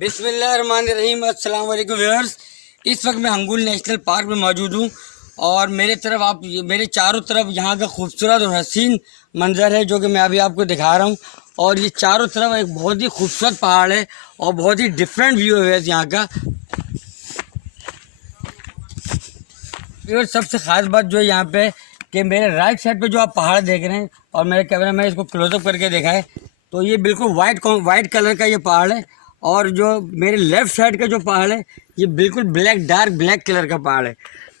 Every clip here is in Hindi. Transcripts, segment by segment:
बिस्मिल्लाहिर्रहमानिर्रहीम। अस्सलाम वालेकुम व्यूअर्स। इस वक्त मैं हंगुल नेशनल पार्क में मौजूद हूँ और मेरे चारों तरफ यहाँ का खूबसूरत और हसीन मंज़र है जो कि मैं अभी आपको दिखा रहा हूँ। और ये चारों तरफ एक बहुत ही खूबसूरत पहाड़ है और बहुत ही डिफरेंट व्यू है यहाँ का। व्यूअर्स, सबसे ख़ास बात जो है यहाँ पे कि मेरे राइट साइड पे जो आप पहाड़ देख रहे हैं और मेरे कैमरा में इसको क्लोजअप करके देखा है तो ये बिल्कुल वाइट कलर का ये पहाड़ है। और जो मेरे लेफ़्ट साइड का जो पहाड़ है ये बिल्कुल डार्क ब्लैक कलर का पहाड़ है।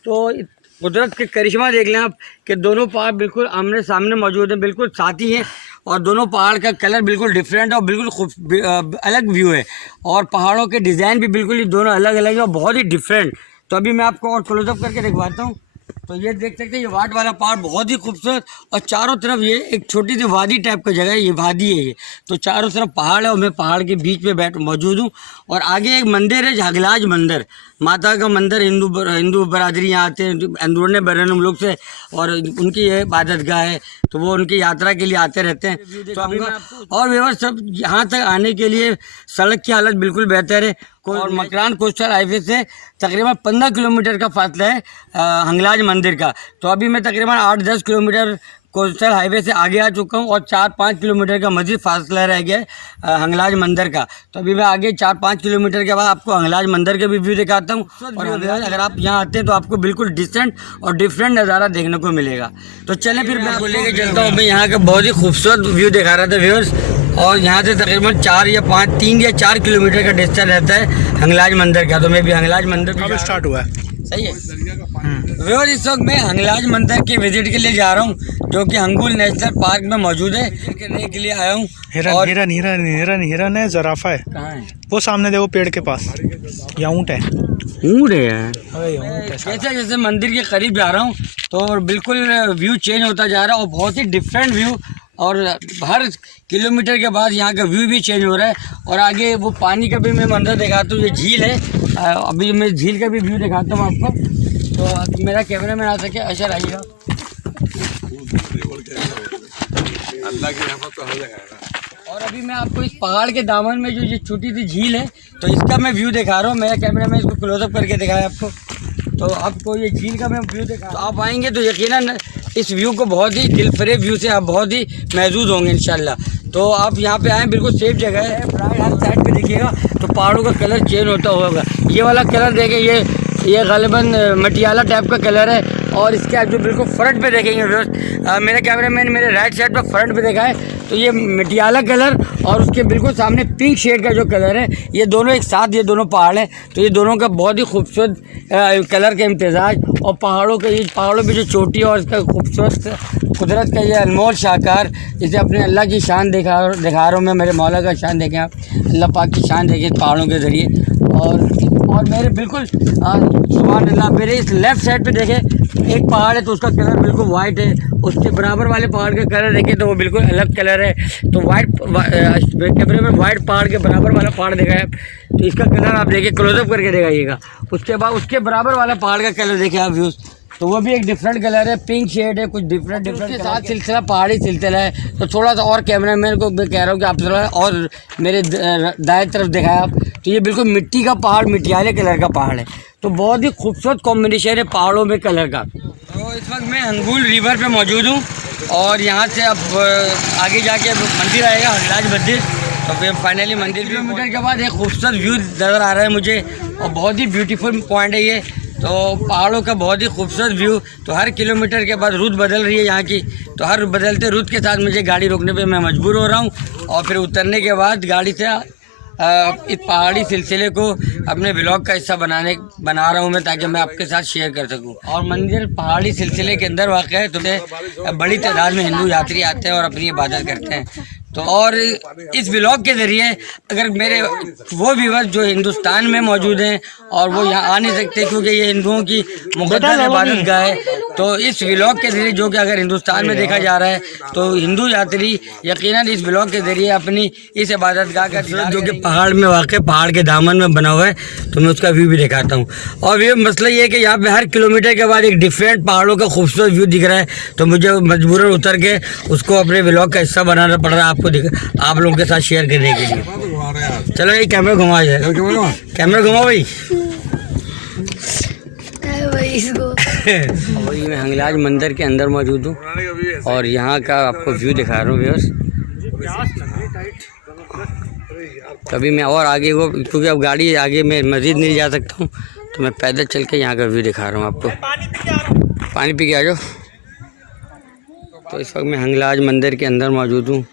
तो कुदरत के करिश्मा देख लें आप कि दोनों पहाड़ बिल्कुल आमने सामने मौजूद हैं, बिल्कुल साथ ही हैं और दोनों पहाड़ का कलर बिल्कुल डिफरेंट और बिल्कुल अलग व्यू है और पहाड़ों के डिज़ाइन भी बिल्कुल ही दोनों अलग अलग है और बहुत ही डिफरेंट। तो अभी मैं आपको और क्लोजअप करके दिखवाता हूँ। तो ये देख सकते हैं ये वाट वाला पहाड़ बहुत ही खूबसूरत और चारों तरफ ये एक छोटी सी वादी टाइप का जगह है, ये वादी है ये। तो चारों तरफ पहाड़ है और मैं पहाड़ के बीच में मौजूद हूँ। और आगे एक मंदिर है हंगलाज मंदिर, माता का मंदिर। हिंदू बरादरी यहाँ आते हैं अंदरूनी बरनम लोग से और उनकी ये इबादत गाह है तो वो उनकी यात्रा के लिए आते रहते हैं। तो अभी और व्यवस्था सब यहाँ तक आने के लिए सड़क की हालत बिल्कुल बेहतर है और मकरान कोस्टल हाईवे से तकरीबन 15 किलोमीटर का फासला है हंगलाज मंदिर का। तो अभी मैं तकरीबन 8-10 किलोमीटर कोस्टल हाईवे से आगे आ चुका हूँ और 4-5 किलोमीटर का मज़ीद फासला रह गया है हंगलाज मंदिर का। तो अभी मैं आगे 4-5 किलोमीटर के बाद आपको हंगलाज मंदिर का भी व्यू दिखाता हूँ। और अगर आप यहाँ आते हैं तो आपको बिल्कुल डिसेंट और डिफरेंट नज़ारा देखने को मिलेगा। तो चलें फिर मैं आपको लेके चलता हूँ। मैं यहाँ का बहुत ही खूबसूरत व्यू दिखा रहा था व्यूअर्स और यहाँ से तकरीबन 3 या 4 किलोमीटर का डिस्टेंस रहता है हंगलाज मंदिर का। तो मैं भी हंगलाज मंदिर कब स्टार्ट हुआ है? सही है व्यूअर, इस वक्त मैं हंगलाज मंदिर के विजिट के लिए जा रहा हूँ जो कि हंगुल नेशनल पार्क में मौजूद है। करने के लिए आया हूँ। हिरन है, जराफा है। कहाँ है? वो सामने देखो पेड़ के पास, या ऊँट है। ऊँट है? जैसे जैसे मंदिर के करीब जा रहा हूँ तो बिल्कुल व्यू चेंज होता जा रहा है और बहुत ही डिफरेंट व्यू और हर किलोमीटर के बाद यहाँ का व्यू भी चेंज हो रहा है। और आगे वो पानी का भी मैं मंदिर दिखाता हूँ, ये झील है। अभी मैं झील का भी व्यू दिखाता हूँ आपको। तो मेरा कैमरा में आ सके अशर आइएगा। और अभी मैं आपको इस पहाड़ के दामन में जो ये छोटी सी झील है तो इसका मैं व्यू दिखा रहा हूँ। मेरा कैमरा में इसको क्लोजअप करके दिखाया आपको। तो आपको ये झील का मैं व्यू दिखा, तो आप आएंगे तो यकीनन इस व्यू को बहुत ही दिलफरेब व्यू से आप बहुत ही महसूस होंगे इंशाल्लाह। तो आप यहाँ पे आएँ, बिल्कुल सेफ जगह है। राइट हैंड साइड पे देखिएगा तो पहाड़ों का कलर चेंज होता होगा। ये वाला कलर देखें, ये गालिबन मटियाला टाइप का कलर है। और इसके आप जो बिल्कुल फ्रंट पे देखेंगे मेरे कैमरामैन मेरे राइट साइड पर फ्रंट पे देखा है तो ये मटियाला कलर और उसके बिल्कुल सामने पिंक शेड का जो कलर है, ये दोनों एक साथ, ये दोनों पहाड़ हैं तो ये दोनों का बहुत ही खूबसूरत कलर का इम्तजाज। और पहाड़ों पे जो चोटी और इसका खूबसूरत कुदरत का ये अनमोल शाहकार, इसे अपने अल्लाह की शान दिखा रहा हूँ मैं। मेरे मौला का शान देखें आप, अल्लाह पाक की शान देखें पहाड़ों के ज़रिए। और मेरे बिल्कुल सुभान अल्लाह, मेरे इस लेफ़्ट साइड पे देखें एक पहाड़ है तो उसका कलर बिल्कुल वाइट है। उसके बराबर वाले पहाड़ का कलर देखें तो वो बिल्कुल अलग कलर है। तो कैमरे में वाइट पहाड़ के बराबर वाला पहाड़ देखा है तो इसका कलर आप देखिए, क्लोजअप करके दिखाइएगा। उसके बाद उसके बराबर वाला पहाड़ का कलर देखें आप व्यूज़, तो वो भी एक डिफरेंट कलर है, पिंक शेड है, कुछ डिफरेंट के साथ सिलसिला पहाड़ी सिलसिला है। तो थोड़ा सा और कैमरामैन को मैं कह रहा हूँ कि आप थोड़ा और मेरे दाएं तरफ दिखाएं आप, तो ये बिल्कुल मिट्टी का पहाड़, मिटियाले कलर का पहाड़ है। तो बहुत ही खूबसूरत कॉम्बिनेशन है पहाड़ों में कलर का। तो इस वक्त मैं हंगुल रिवर पे मौजूद हूँ और यहाँ से अब आगे जाके मंदिर आएगा हंगलाज मंदिर। तो फिर फाइनली मंदिर किलोमीटर के बाद एक खूबसूरत व्यू नज़र आ रहा है मुझे और बहुत ही ब्यूटीफुल पॉइंट है ये। तो पहाड़ों का बहुत ही खूबसूरत व्यू। तो हर किलोमीटर के बाद रुत बदल रही है यहाँ की, तो हर बदलते रुत के साथ मुझे गाड़ी रोकने पे मैं मजबूर हो रहा हूँ और फिर उतरने के बाद गाड़ी से इस पहाड़ी सिलसिले को अपने ब्लॉग का हिस्सा बना रहा हूँ मैं, ताकि मैं आपके साथ शेयर कर सकूँ। और मंदिर पहाड़ी सिलसिले के अंदर वाक़ है, तो बड़ी तादाद में हिंदू यात्री आते हैं और अपनी इबादत करते हैं। तो और इस व्लॉग के ज़रिए अगर मेरे वो व्यूअर्स जो हिंदुस्तान में मौजूद हैं और वो यहाँ आ नहीं सकते क्योंकि ये हिंदुओं की मुक़द्दस इबादत गाह है, तो इस व्लॉग के ज़रिए जो कि अगर हिंदुस्तान में देखा जा रहा है तो हिंदू यात्री यकीनन इस व्लॉग के ज़रिए अपनी इस इबादत गाह का जो कि पहाड़ में वाक़ पहाड़ के दामन में बना हुआ है, तो मैं उसका व्यू भी दिखाता हूँ। और ये मसला ये है कि यहाँ पे हर किलोमीटर के बाद एक डिफरेंट पहाड़ों का खूबसूरत व्यू दिख रहा है, तो मुझे मजबूरन उतर के उसको अपने व्लॉग का हिस्सा बनाना पड़ रहा है, आप लोगों के साथ शेयर करने के लिए। चलो ये कैमरा घुमा जाए, कैमरा घुमाओ भाई। वही मैं हिंगलाज मंदिर के अंदर मौजूद हूँ और यहाँ का आपको व्यू दिखा रहा हूँ व्यूअर्स। कभी मैं और आगे को, क्योंकि अब गाड़ी आगे मैं मस्जिद नहीं जा सकता हूँ, तो मैं पैदल चल के यहाँ का व्यू दिखा रहा हूँ आपको। पानी पी के आ जाओ। तो इस वक्त मैं हिंगलाज मंदिर के अंदर मौजूद हूँ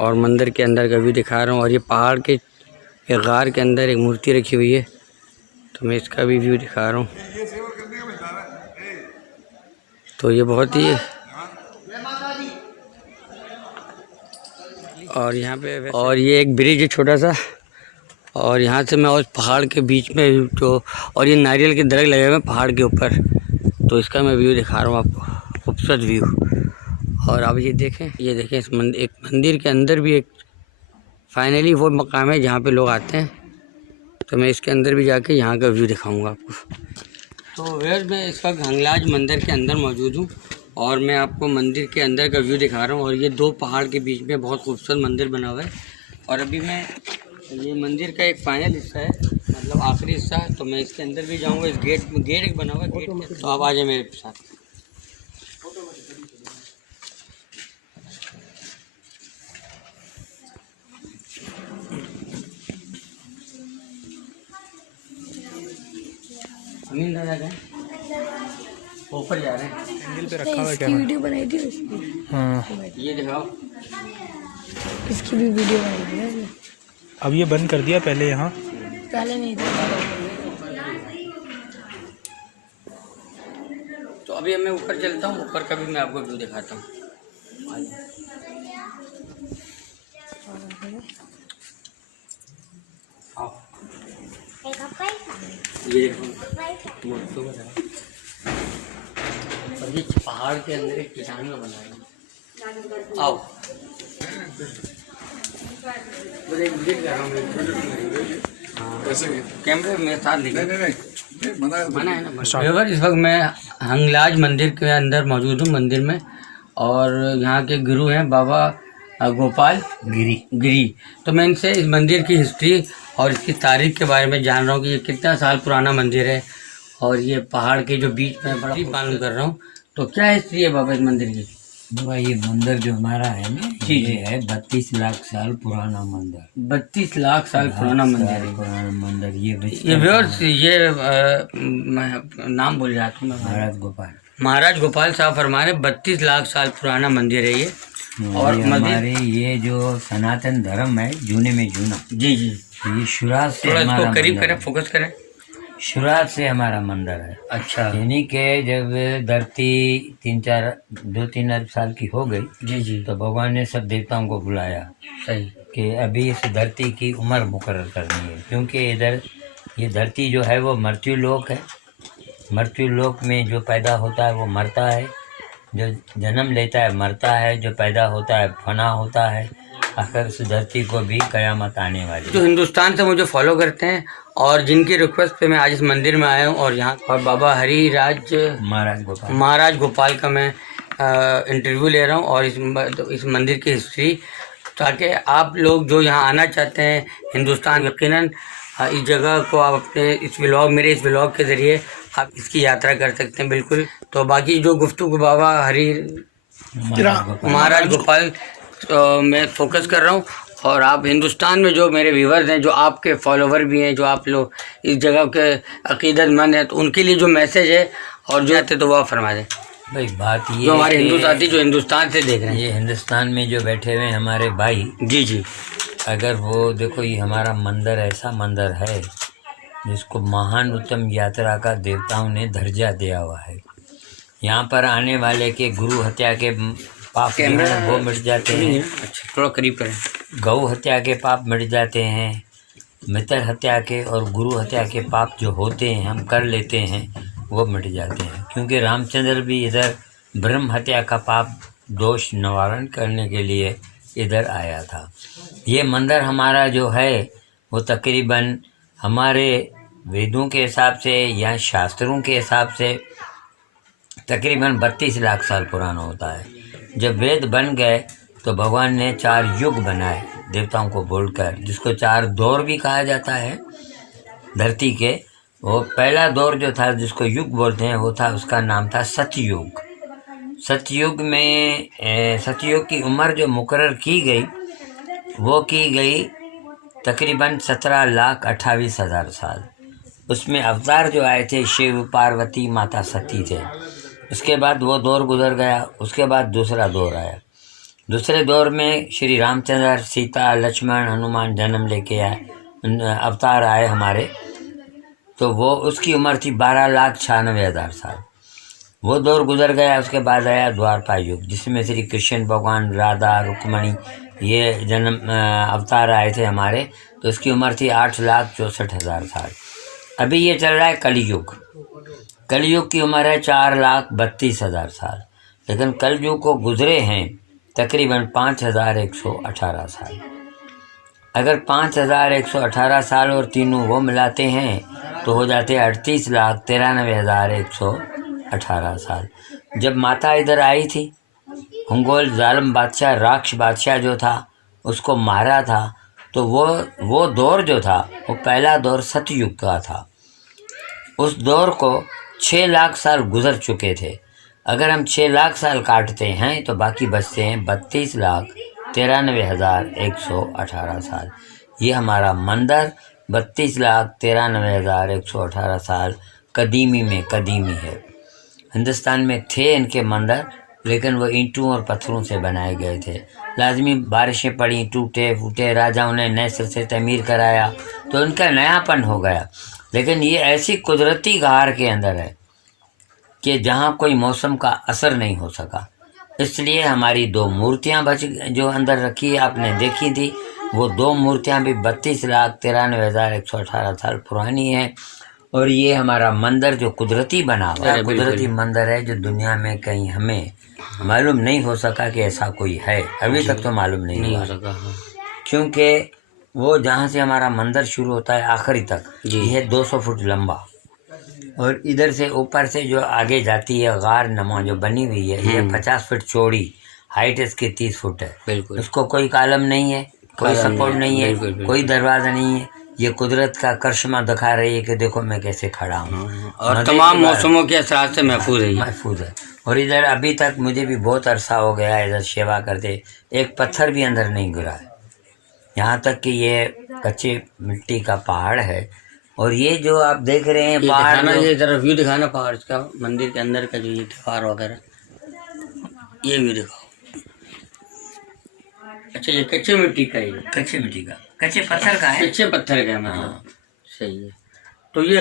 और मंदिर के अंदर का व्यू दिखा रहा हूँ। और ये पहाड़ के एक गार के अंदर एक मूर्ति रखी हुई है, तो मैं इसका भी व्यू दिखा रहा हूँ। तो ये बहुत ही, और यहाँ पे, और ये एक ब्रिज है छोटा सा, और यहाँ से मैं उस पहाड़ के बीच में जो, और ये नारियल के दरख्त लगे हुए हैं पहाड़ के ऊपर, तो इसका मैं व्यू दिखा रहा हूँ आपको, खूबसूरत व्यू। और अब ये देखें, ये देखें इस एक मंदिर के अंदर भी एक फाइनली वो मकाम है जहाँ पे लोग आते हैं, तो मैं इसके अंदर भी जाके यहाँ का व्यू दिखाऊंगा आपको। तो वेयर मैं इस वक्त हिंगलाज मंदिर के अंदर मौजूद हूँ और मैं आपको मंदिर के अंदर का व्यू दिखा रहा हूँ। और ये दो पहाड़ के बीच में बहुत खूबसूरत मंदिर बना हुआ है। और अभी मैं, ये मंदिर का एक फाइनल हिस्सा है, मतलब आखिरी हिस्सा है, तो मैं इसके अंदर भी जाऊँगा। इस गेट एक बना हुआ है गेट में, तो आप आ जाए मेरे साथ। नींद आ गए, ऊपर जा रहे हैं। एंगल पे रखा हुआ है क्या? वीडियो बनाई थी उसकी। हाँ, ये दिखाओ, इसकी भी वीडियो बनाई थी उसने। अब ये बंद कर दिया, पहले यहाँ पहले नहीं था। तो अभी मैं ऊपर चलता हूँ, ऊपर का भी मैं आपको व्यू दिखाता हूँ। ये देखो, और ये पहाड़ के अंदर एक चट्टान में बना है। आओ, एक विजिट कर रहा हूँ मैं। कैमरे में साथ दिखे, मना है ना। इस वक्त मैं हिंगलाज मंदिर के अंदर मौजूद हूँ, मंदिर में, और यहाँ के गुरु हैं बाबा गोपाल गिरी। तो मैं इनसे इस मंदिर की हिस्ट्री और इसकी तारीख के बारे में जान रहा हूँ कि ये कितना साल पुराना मंदिर है, और ये पहाड़ के जो बीच में बड़ा मालूम कर रहा हूँ। तो क्या हिस्ट्री है बाबा इस मंदिर की? बाबा ये मंदिर जो हमारा है ना, ये है 32 लाख साल पुराना मंदिर। 32 लाख साल पुराना मंदिर है। पुराना मंदिर ये व्यूअर्स, ये नाम बोल रहा था मैं, महाराज गोपाल साहब फरमा रहे 32 लाख साल पुराना मंदिर है ये। और हमारे ये जो सनातन धर्म है, जूने में जूना, जी जी, ये शुरुआत से थोड़ा हमारा इसको करीब मंदिर करें, है। फोकस करें। शुरुआत से हमारा मंदिर है। अच्छा, यानी कि जब धरती 2-3 अरब साल की हो गई, जी जी, तो भगवान ने सब देवताओं को बुलाया सही, कि अभी इस धरती की उम्र मुकर्रर करनी है, क्योंकि इधर ये धरती जो है वो मृत्यु लोक है। मृत्यु लोक में जो पैदा होता है वो मरता है, जो जन्म लेता है मरता है, जो पैदा होता है फना होता है। आखिर इस धरती को भी कयामत आने वाली। जो हिंदुस्तान से मुझे फॉलो करते हैं और जिनकी रिक्वेस्ट पे मैं आज इस मंदिर में आया हूँ, और यहाँ और बाबा हरिराज महाराज गोपाल का मैं इंटरव्यू ले रहा हूँ, और इस मंदिर की हिस्ट्री, ताकि आप लोग जो यहाँ आना चाहते हैं हिंदुस्तान, यकीनन इस जगह को आप अपने मेरे इस व्लॉग के ज़रिए आप इसकी यात्रा कर सकते हैं बिल्कुल। तो बाकी जो गुफ्तगू बाबा महाराज गोपाल मैं फोकस कर रहा हूँ, और आप हिंदुस्तान में जो मेरे व्यूवर्स हैं, जो आपके फॉलोवर भी हैं, जो आप लोग इस जगह के अकीदतमंद हैं, तो उनके लिए जो मैसेज है और जो आते तो वो आप फरमा दें। भाई बात ये जो हमारे हिंदू साथी जो हिंदुस्तान से देख रहे हैं, ये हिंदुस्तान में जो बैठे हुए हैं हमारे भाई, जी जी, अगर वो देखो, ये हमारा मंदिर ऐसा मंदिर है जिसको महान उत्तम यात्रा का देवताओं ने दर्जा दिया हुआ है। यहाँ पर आने वाले के गुरु हत्या के पाप जो हैं वो मिट जाते हैं। अच्छा, थोड़ा करीब करें। गौ हत्या के पाप मिट जाते हैं। मित्र हत्या के और गुरु हत्या के पाप जो होते हैं, हम कर लेते हैं, वो मिट जाते हैं। क्योंकि रामचंद्र भी इधर ब्रह्म हत्या का पाप दोष निवारण करने के लिए इधर आया था। ये मंदिर हमारा जो है वो तकरीबन हमारे वेदों के हिसाब से या शास्त्रों के हिसाब से तकरीबन 32 लाख साल पुराना होता है। जब वेद बन गए तो भगवान ने 4 युग बनाए देवताओं को बोलकर, जिसको 4 दौर भी कहा जाता है धरती के। वो पहला दौर जो था जिसको युग बोलते हैं वो था, उसका नाम था सतयुग। सतयुग में सतयुग की उम्र जो मुकर्रर की गई वो की गई तकरीबन 17,28,000 साल। उसमें अवतार जो आए थे शिव, पार्वती, माता सती थे। उसके बाद वो दौर गुजर गया। उसके बाद दूसरा दौर आया। दूसरे दौर में श्री रामचंद्र, सीता, लक्ष्मण, हनुमान जन्म लेके आए, अवतार आए हमारे। तो वो उसकी उम्र थी 12,96,000 साल। वो दौर गुजर गया। उसके बाद आया द्वापर युग, जिसमें श्री कृष्ण भगवान, राधा, रुक्मणी ये जन्म अवतार आए थे हमारे। तो उसकी उम्र थी 8,64,000 साल। अभी ये चल रहा है कलयुग। कलयुग की उम्र है 4,32,000 साल। लेकिन कलयुग को गुजरे हैं तकरीबन 5,118 साल। अगर 5,118 साल और तीनों वो मिलाते हैं तो हो जाते 38,93,118 साल। जब माता इधर आई थी, मंगोल जालिम बादशाह, राक्ष बादशाह जो था, उसको मारा था। तो वो दौर जो था वो पहला दौर सतयुग का था। उस दौर को 6 लाख साल गुजर चुके थे। अगर हम 6 लाख साल काटते हैं तो बाकी बचते हैं 32,93,118 साल। ये हमारा मंदिर 32,93,118 साल कदीमी में कदीमी है। हिंदुस्तान में थे इनके मंदिर, लेकिन वो ईंटों और पत्थरों से बनाए गए थे। लाजमी बारिशें पड़ी, टूटे फूटे, राजाओं ने नए सिर से तमीर कराया तो इनका नयापन हो गया। लेकिन ये ऐसी कुदरती गहार के अंदर है कि जहाँ कोई मौसम का असर नहीं हो सका। इसलिए हमारी 2 मूर्तियाँ बच जो अंदर रखी है, आपने देखी थी, वो 2 मूर्तियाँ भी 32,93,118 साल पुरानी हैं। और ये हमारा मंदिर जो कुदरती बना हुआ है, कुदरती मंदिर है, जो दुनिया में कहीं हमें मालूम नहीं हो सका कि ऐसा कोई है। अभी तक तो मालूम नहीं हो सका, क्योंकि वो जहाँ से हमारा मंदिर शुरू होता है आखिरी तक, ये 200 फुट लंबा, और इधर से ऊपर से जो आगे जाती है गार नमा जो बनी हुई है, ये 50 फुट चौड़ी, हाइट इसकी 30 फुट है। बिल्कुल। उसको कोई कॉलम नहीं है, कोई सपोर्ट नहीं है, कोई दरवाज़ा नहीं है। ये कुदरत का करिश्मा दिखा रही है कि देखो मैं कैसे खड़ा हूँ, और तमाम मौसमों के असरात से महफूज है। और इधर अभी तक मुझे भी बहुत अरसा हो गया इधर सेवा करते, एक पत्थर भी अंदर नहीं गिरा है। यहाँ तक कि ये कच्चे मिट्टी का पहाड़ है। और ये जो आप देख रहे हैं पहाड़, ये जरा व्यू दिखाना पहाड़ का, मंदिर के अंदर का जो ये दीवार वगैरह, ये व्यू दिखाओ। अच्छा, ये कच्चे मिट्टी का है, कच्चे मिट्टी का, कच्चे पत्थर का है, कच्चे पत्थर का है मतलब। सही है। तो ये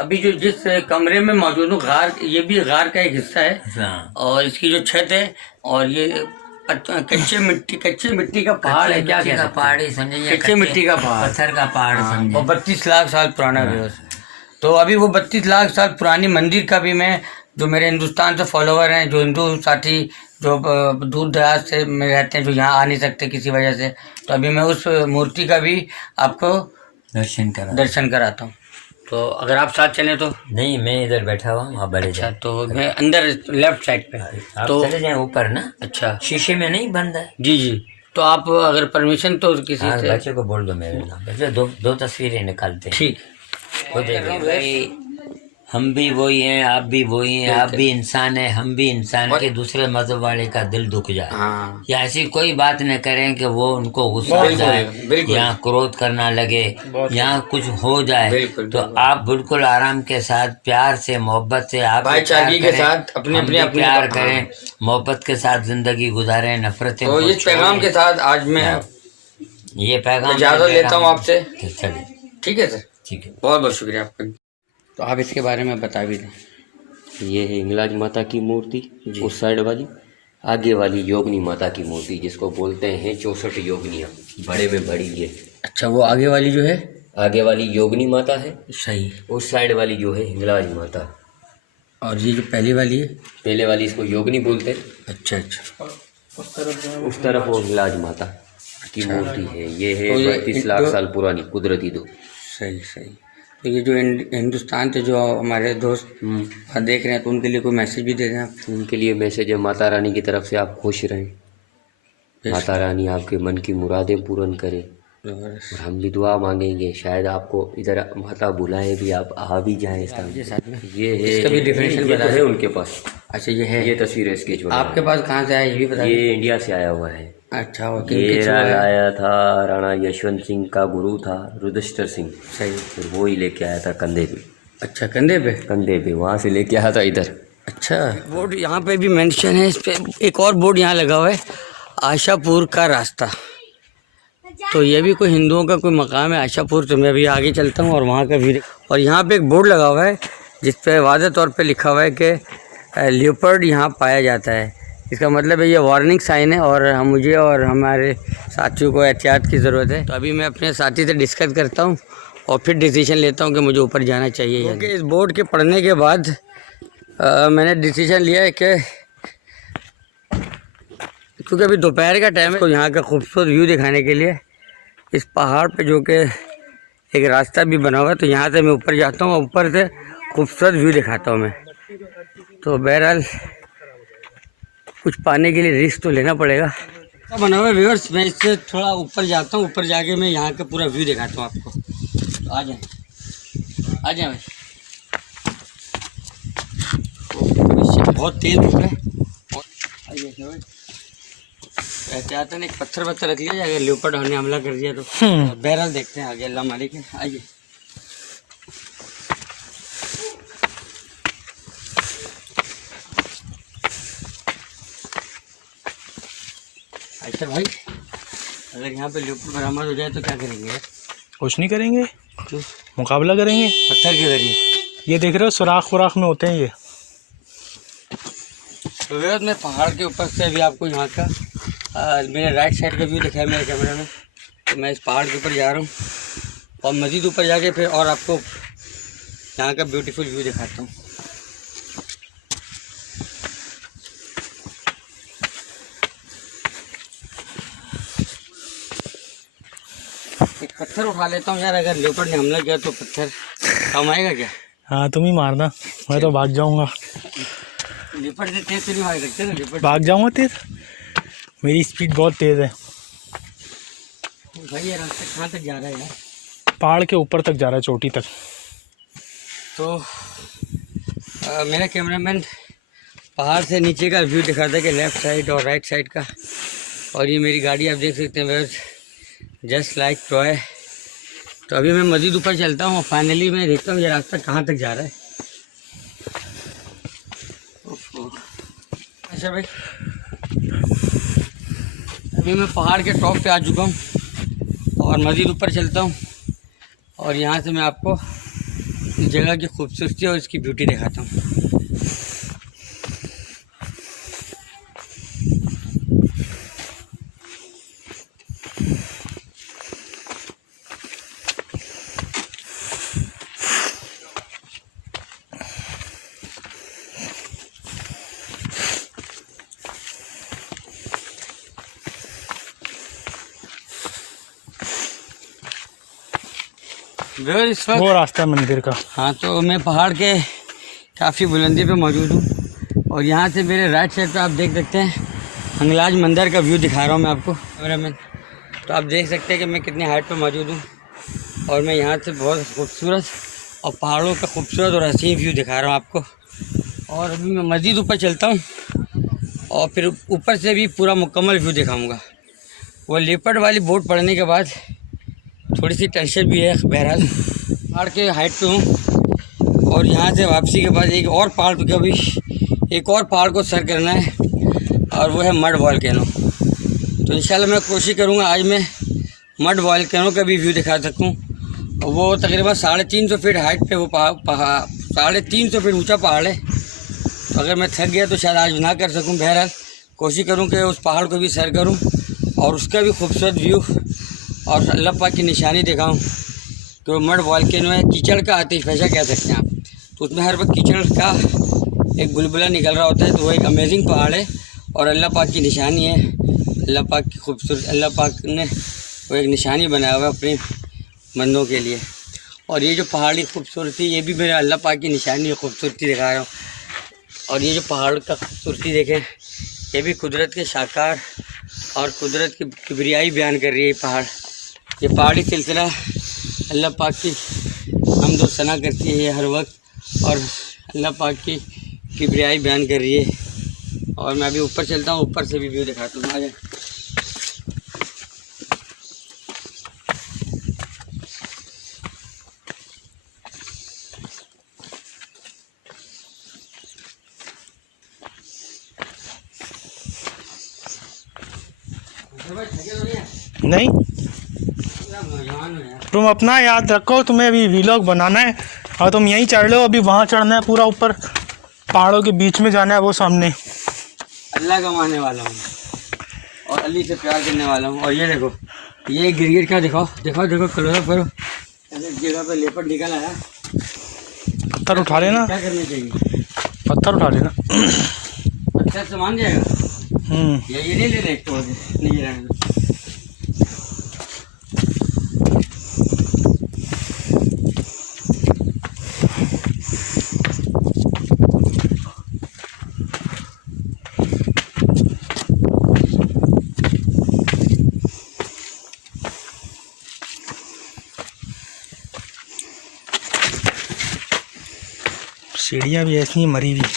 अभी जो जिस कमरे में मौजूद हूँ, गार, ये भी गार का एक हिस्सा है। और इसकी जो छत है, और ये कच्चे मिट्टी का पहाड़ है। क्या कहते हैं? पहाड़ ही समझिए, कच्चे मिट्टी का पहाड़, पत्थर का पहाड़ समझिए। और 32 लाख साल पुराना है। तो अभी वो 32 लाख साल पुरानी मंदिर का भी मैं, जो मेरे हिंदुस्तान से फॉलोवर हैं, जो हिंदू साथी जो दूर दराज से में रहते हैं, जो यहाँ आ नहीं सकते किसी वजह से, तो अभी मैं उस मूर्ति का भी आपको दर्शन कराता हूँ। तो अगर आप साथ चलें तो। नहीं, मैं इधर बैठा हुआ हूँ, आप बैठे। अच्छा, तो मैं अंदर लेफ्ट साइड पे, आप तो चले जाएं ऊपर ना। अच्छा, शीशे में नहीं बंद है। जी जी। तो आप अगर परमिशन तो किसी से बच्चे को बोल दो मेरे नाम पे, दो तस्वीरें निकालते हैं। ठीक हो जाएगा भाई। हम भी वही हैं, आप भी वही हैं, आप भी इंसान हैं, हम भी इंसान के दूसरे मजहब वाले का दिल दुख जाए। हाँ। या ऐसी कोई बात न करें कि वो उनको गुस्सा आ जाए, या क्रोध करना लगे, या कुछ हो जाए। तो आप बिल्कुल आराम के साथ, प्यार से, मोहब्बत से, आप भाईचारे के साथ अपने प्यार करें, मोहब्बत के साथ जिंदगी गुजारें, नफरतें। तो इस पैगाम के साथ आज मैं ये पैगाम इजाज़त लेता हूँ आपसे। चलिए, ठीक है सर। ठीक है, बहुत बहुत शुक्रिया आपका। तो आप इसके बारे में बता भी दें। ये है हिंगलाज माता की मूर्ति, उस साइड वाली। आगे वाली योगिनी माता की मूर्ति, जिसको बोलते हैं 64 योगिनियाँ, बड़े में बड़ी ये। अच्छा, वो आगे वाली जो है, आगे वाली योगिनी माता है। सही। उस साइड वाली जो है हिंगलाज माता। और ये जो पहली वाली है, पहले वाली इसको योगिनी बोलते हैं। अच्छा अच्छा। उस तरफ वो हिंगलाज माता की मूर्ति है। ये है 32 लाख साल पुरानी कुदरती दो। सही सही। तो ये जो हिंदुस्तान से जो हमारे दोस्त देख रहे हैं, तो उनके लिए कोई मैसेज भी दे दें आप। उनके लिए मैसेज है, माता रानी की तरफ से आप खुश रहें, माता रानी आपके मन की मुरादें पूर्ण करे। और हम भी दुआ मांगेंगे, शायद आपको इधर माता बुलाए भी, आप आ भी जाएं इस टाइम। साथ में ये है, इसका भी डिफरेंशियल ये बता तो है दें। उनके पास। अच्छा ये है, ये तस्वीर है स्केच बना आपके पास कहाँ से आया ये भी बता दें। ये इंडिया से आया हुआ है। अच्छा वो ये आया था, राणा यशवंत सिंह का गुरु था रुद्रष्टर सिंह, सही। फिर वो ही लेके आया था कंधे पे। अच्छा कंधे पे वहाँ से लेके आया था इधर। अच्छा बोर्ड यहाँ पे भी मेंशन है, इस पे एक और बोर्ड यहाँ लगा हुआ है, आशापुर का रास्ता। तो ये भी कोई हिंदुओं का कोई मकाम है आशापुर। तो मैं अभी आगे चलता हूँ और वहाँ का भी। और यहाँ पे एक बोर्ड लगा हुआ है जिस पे वाज़ेह तौर पे लिखा हुआ है कि लियोपर्ड यहाँ पाया जाता है। इसका मतलब है ये वार्निंग साइन है और मुझे और हमारे साथियों को एहतियात की ज़रूरत है। तो अभी मैं अपने साथी से डिस्कस करता हूँ और फिर डिसीजन लेता हूँ कि मुझे ऊपर जाना चाहिए। क्योंकि इस बोर्ड के पढ़ने के बाद मैंने डिसीजन लिया है कि क्योंकि अभी दोपहर का टाइम है तो यहाँ का खूबसूरत व्यू दिखाने के लिए इस पहाड़ पे जो कि एक रास्ता भी बना हुआ है, तो यहाँ से मैं ऊपर जाता हूँ और ऊपर से खूबसूरत व्यू दिखाता हूँ मैं। तो बहरहाल कुछ पाने के लिए रिस्क तो लेना पड़ेगा। बना हुआ है व्यूअर्स, मैं इससे थोड़ा ऊपर जाता हूँ, ऊपर जाके मैं यहाँ का पूरा व्यू दिखाता हूँ आपको। तो आ जाए भाई। बहुत तेज धूप है। आइए एहतियातन एक पत्थर रख लिया जाए, अगर लियोपर्ड हमने हमला कर दिया तो। बहरहाल देखते हैं आगे, अल्लाह मालिक है। आइए अच्छा भाई, अगर यहाँ पे लियोपर्ड बरामद हो जाए तो क्या करेंगे यार? कुछ नहीं करेंगे, क्यों? मुकाबला करेंगे पत्थर के जरिए। ये देख रहे हो सुराख वराख में होते हैं ये। तो वैसे मैं पहाड़ के ऊपर से अभी आपको यहाँ का मेरे राइट साइड का व्यू दिखाया मेरे कैमरे में। तो मैं इस पहाड़ के ऊपर जा रहा हूँ और मज़ीद ऊपर जाके फिर और आपको यहाँ का ब्यूटीफुल व्यू दिखाता हूँ। एक पत्थर उठा लेता हूँ यार, अगर लियोपर्ड ने हमला किया तो पत्थर काम आएगा क्या? हाँ तुम ही मारना, मैं तो भाग जाऊंगा। लियोपर्ड से तेज तो नहीं मार सकते ना, लियोपर्ड भाग जाऊंगा तेज, मेरी स्पीड बहुत तेज़ है। भाई ये रास्ता कहाँ तक जा रहा है यार? पहाड़ के ऊपर तक जा रहा है, चोटी तक। तो मेरा कैमरामैन पहाड़ से नीचे का व्यू दिखाता है कि लेफ़्ट साइड और राइट साइड का। और ये मेरी गाड़ी आप देख सकते हैं, जस्ट लाइक टॉय। तो अभी मैं मज़ीद ऊपर चलता हूँ और फाइनली मैं देखता हूँ ये रास्ता कहाँ तक जा रहा है। अच्छा भाई, अभी मैं पहाड़ के टॉप पे आ चुका हूँ और मज़ीद ऊपर चलता हूँ और यहाँ से मैं आपको इस जगह की खूबसूरती और इसकी ब्यूटी दिखाता हूँ। इस वक्त वो रास्ता है मंदिर का। हाँ, तो मैं पहाड़ के काफ़ी बुलंदी पे मौजूद हूँ और यहाँ से मेरे राइट साइड पे आप देख सकते हैं हिंगलाज मंदिर का व्यू दिखा रहा हूँ मैं आपको कैमरामैन। तो आप देख सकते हैं कि मैं कितनी हाइट पे मौजूद हूँ और मैं यहाँ से बहुत खूबसूरत और पहाड़ों का खूबसूरत और हसीन व्यू दिखा रहा हूँ आपको। और अभी मैं मज़ीद ऊपर चलता हूँ और फिर ऊपर से भी पूरा मुकम्मल व्यू दिखाऊँगा। वो लियोपर्ड वाली बोट पढ़ने के बाद थोड़ी सी टेंशन भी है। बहरहाल पहाड़ के हाइट पे हूँ और यहाँ से वापसी के बाद एक और पहाड़ पे कभी एक और पहाड़ को सर करना है और वो है मड वॉल्केनो। तो इंशाल्लाह मैं कोशिश करूँगा आज मैं मड वॉल्केनो का भी व्यू दिखा सकूँ। वो तकरीबन 350 फीट हाइट पे वो 350 फीट ऊंचा पहाड़ है। तो अगर मैं थक गया तो शायद आज ना कर सकूँ। बहरहाल कोशिश करूँ कि उस पहाड़ को भी सर करूँ और उसका भी खूबसूरत व्यू और अल्लाह पाक की निशानी दिखाऊँ। तो मड वॉल्केनो है, कीचड़ का आतिशफशा कह सकते हैं आप। तो उसमें हर वक्त कीचड़ का एक बुलबुला निकल रहा होता है। तो वो एक अमेजिंग पहाड़ है और अल्लाह पाक की निशानी है। अल्लाह पाक की खूबसूरत, अल्लाह पाक ने वो एक निशानी बनाया हुआ है अपने बंदों के लिए। और ये जो पहाड़ी खूबसूरती, ये भी मेरे अल्लाह पाक की निशानी है, खूबसूरती दिखा रहा हूँ। और ये जो पहाड़ का खूबसूरती देखें, ये भी कुदरत के शाकार और कुदरत की किबरियाई बयान कर रही है पहाड़। ये पहाड़ी सिलसिला अल्लाह पाक की हम्द व सना करती है ये हर वक्त, और अल्लाह पाक की किबरियाई बयान कर रही है। और मैं अभी ऊपर चलता हूँ, ऊपर से भी व्यू दिखाता हूँ। आ जाए। नहीं, तुम अपना याद रखो, तुम्हें अभी व्लॉग बनाना है और तुम यहीं चढ़ लो। अभी वहाँ चढ़ना है, पूरा ऊपर पहाड़ों के बीच में जाना है, वो सामने। अल्लाह का मानने वाला हूँ और अली से प्यार करने वाला हूँ। और ये देखो, ये गिरगिट का दिखाओ, दिखाओ देखो, क्लोजअप करो। ऐसे जगह पे लेपर्ड निकल आया। पत्थर उठा लेना, क्या करना चाहिए? पत्थर उठा लेना। पत्थर से मान जाएगा। ये नहीं ले रहे, तो नहीं रहने दो। सीढ़ियाँ भी ऐसी ही मरी हुई।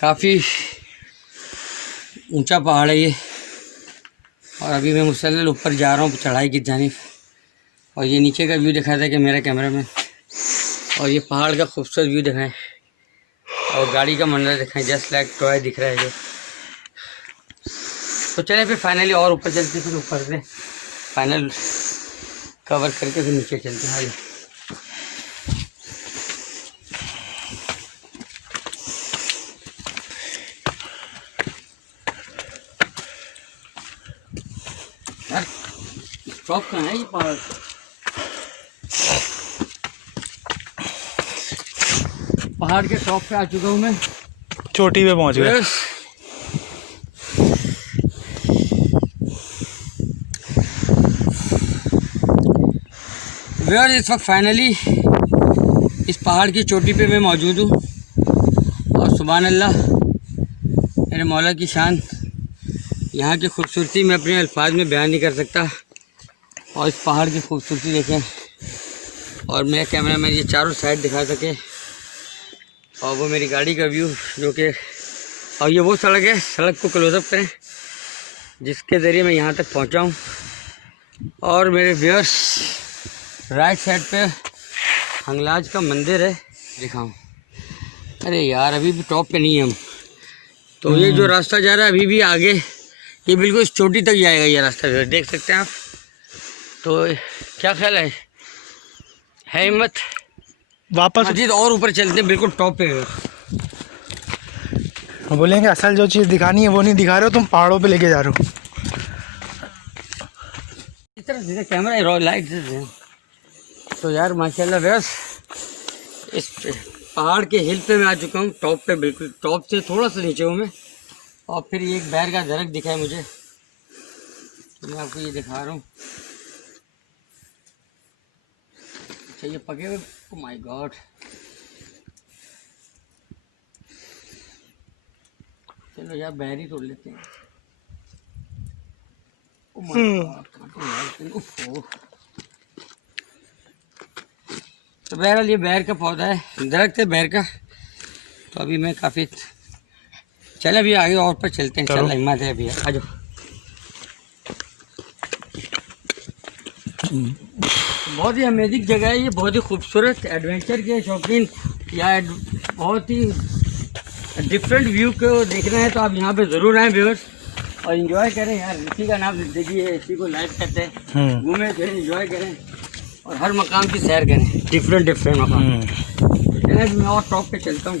काफ़ी ऊंचा पहाड़ है ये, और अभी मैं मुसलसल ऊपर जा रहा हूँ चढ़ाई की जानिब। और ये नीचे का व्यू दिखाया था कि मेरा कैमरा में, और ये पहाड़ का खूबसूरत व्यू दिखाएं और गाड़ी का मंजर दिखाएं, जस्ट लाइक टॉय दिख रहा है ये। तो चले फिर फाइनली और ऊपर चलते, फिर ऊपर से फाइनल कवर करके फिर नीचे चलते हैं। यार टॉप कहाँ है ये पहाड़? पहाड़ के टॉप पे आ चुका हूँ मैं, चोटी पे पहुँच गए। इस वक्त फाइनली इस पहाड़ की चोटी पे मैं मौजूद हूँ, और सुभान अल्लाह, मेरे मौला की शान। यहाँ की खूबसूरती मैं अपने अल्फाज में बयान नहीं कर सकता। और इस पहाड़ की खूबसूरती देखें, और मेरा कैमरा मैन ये चारों साइड दिखा सके, और वो मेरी गाड़ी का व्यू जो कि, और ये वो सड़क है, सड़क को क्लोजअप करें जिसके ज़रिए मैं यहाँ तक पहुँचा हूँ। और मेरे व्यूअर्स, राइट साइड पे हंगलाज का मंदिर है, दिखाऊं। अरे यार अभी भी टॉप पे नहीं है हम, तो ये जो रास्ता जा रहा है अभी भी आगे, ये बिल्कुल इस चोटी तक जाएगा ये रास्ता, देख सकते हैं आप। तो क्या ख्याल है हिम्मत वापस मजीद और ऊपर चलते हैं, बिल्कुल टॉप पे है। बोलेंगे असल जो चीज़ दिखानी है वो नहीं दिखा रहे हो, तुम पहाड़ों पे लेके जा रहे हो। इस तरह से कैमरा लाइट से। तो यार माशाल्लाह व्यास, इस पहाड़ के हिल पे मैं आ चुका हूँ, टॉप पे, बिल्कुल टॉप से थोड़ा सा नीचे हूँ मैं। और फिर ये एक बैर का दरख्त दिखा है मुझे, तो मैं आपको ये दिखा रहा हूँ। अच्छा ये पके हुए, ओ माय गॉड, चलो यार बैर ही तोड़ लेते हैं। ओ माय गॉड, तो बहरहाल ये बैर का पौधा है, दरख्त है बैर का। तो अभी मैं काफ़ी, चले अभी आगे और पर चलते हैं, चल हिम्मत है अभी, आ जाओ। बहुत ही अमेजिंग जगह है ये, बहुत ही खूबसूरत, एडवेंचर के शौकीन या बहुत ही डिफरेंट व्यू को देखना है तो आप यहाँ पे ज़रूर आएँ व्यूअर्स, और इन्जॉय करें यार। इसी का नाम ज़िंदगी है, इसी को लाइफ कहते हैं। घूमें फिरें, इन्जॉय करें और हर मकाम की सैर करें, डिफरेंट मकाम। चलिए मैं और टॉप पे चलता हूँ।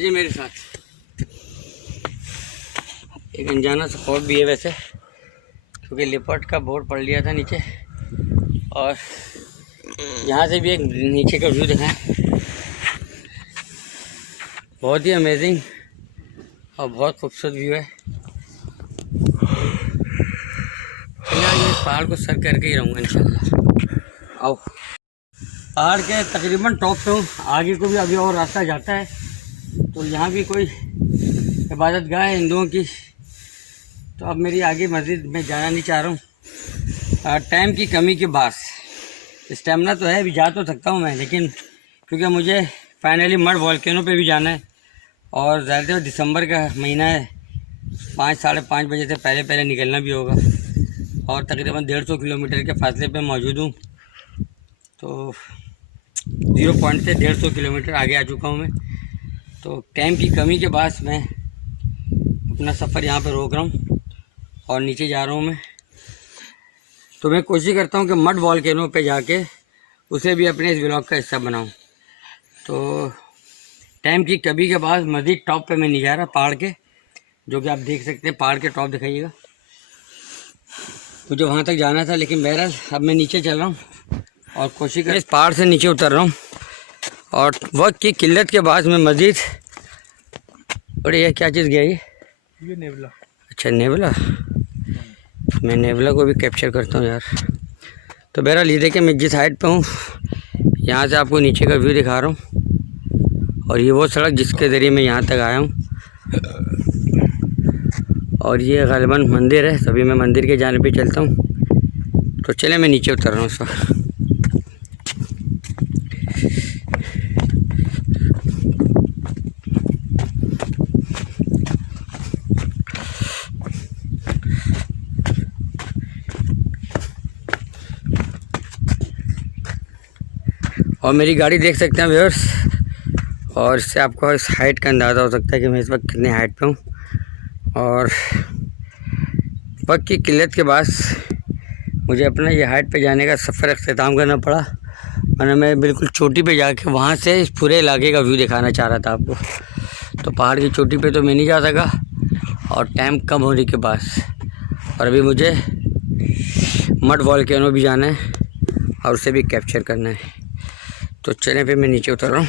आइए मेरे साथ। एक अनजाना स्पॉट भी है वैसे, क्योंकि लेपर्ड का बोर्ड पड़ लिया था नीचे, और यहाँ से भी एक नीचे का व्यू दिखाएं। बहुत ही अमेजिंग और बहुत खूबसूरत व्यू है। फिलहाल ये पहाड़ को सर करके ही रहूँगा इंशाल्लाह। आओ, पहाड़ के तकरीबन टॉप पे हूँ। आगे को भी अभी और रास्ता जाता है, तो यहाँ भी कोई इबादत गाह है हिंदुओं की। तो अब मेरी आगे मस्जिद में जाना नहीं चाह रहा हूँ टाइम की कमी के बाद। स्टेमिना तो है, अभी जा तो सकता हूँ मैं, लेकिन क्योंकि मुझे फाइनली मड वॉल्केनो पे भी जाना है, और ज़्यादातर दिसंबर का महीना है, 5-5:30 बजे से पहले पहले निकलना भी होगा, और तकरीबन 150 किलोमीटर के फासले पे मौजूद हूँ। तो 0 पॉइंट से 150 किलोमीटर आगे आ चुका हूँ मैं। तो टाइम की कमी के बाद मैं अपना सफ़र यहाँ पर रोक रहा हूँ और नीचे जा रहा हूँ मैं। तो मैं कोशिश करता हूँ कि मड वॉल्केनो पे जाके उसे भी अपने इस व्लॉग का हिस्सा बनाऊँ। तो टाइम की कमी के बाद मज़ीद टॉप पे मैं नहीं जा रहा पहाड़ के, जो कि आप देख सकते हैं। पहाड़ के टॉप दिखाइएगा, मुझे वहाँ तक जाना था, लेकिन बहरहाल अब मैं नीचे चल रहा हूँ और कोशिश कर इस पहाड़ से नीचे उतर रहा हूँ। और वक्त की किल्लत के बाद मैं मज़ीद, और ये क्या चीज़ गया, ये नेवला। अच्छा नेवला, मैं नेवला को भी कैप्चर करता हूँ यार। तो बहरहाल ये देखिए, मैं जिस हाइट पे हूँ यहाँ से आपको नीचे का व्यू दिखा रहा हूँ, और ये वो सड़क जिसके ज़रिए मैं यहाँ तक आया हूँ। और ये ग़ालिबन मंदिर है, तभी मैं मंदिर के जाने पे चलता हूँ। तो चले, मैं नीचे उतर रहा हूँ इस वक्त। और मेरी गाड़ी देख सकते हैं व्यूअर्स, और इससे आपको इस हाइट का अंदाज़ा हो सकता है कि मैं इस वक्त कितने हाइट पे हूँ। और वक्त की किल्लत के बाद मुझे अपना ये हाइट पे जाने का सफ़र अख्तिताम करना पड़ा, वरना मैं बिल्कुल चोटी पे जाके वहाँ से इस पूरे इलाके का व्यू दिखाना चाह रहा था आपको। तो पहाड़ की चोटी पे तो मैं नहीं जा सका, और टाइम कम होने के बाद। और अभी मुझे मड वॉल्केनो भी जाना है और उसे भी कैप्चर करना है। तो चलें, फिर मैं नीचे उतर रहा हूँ।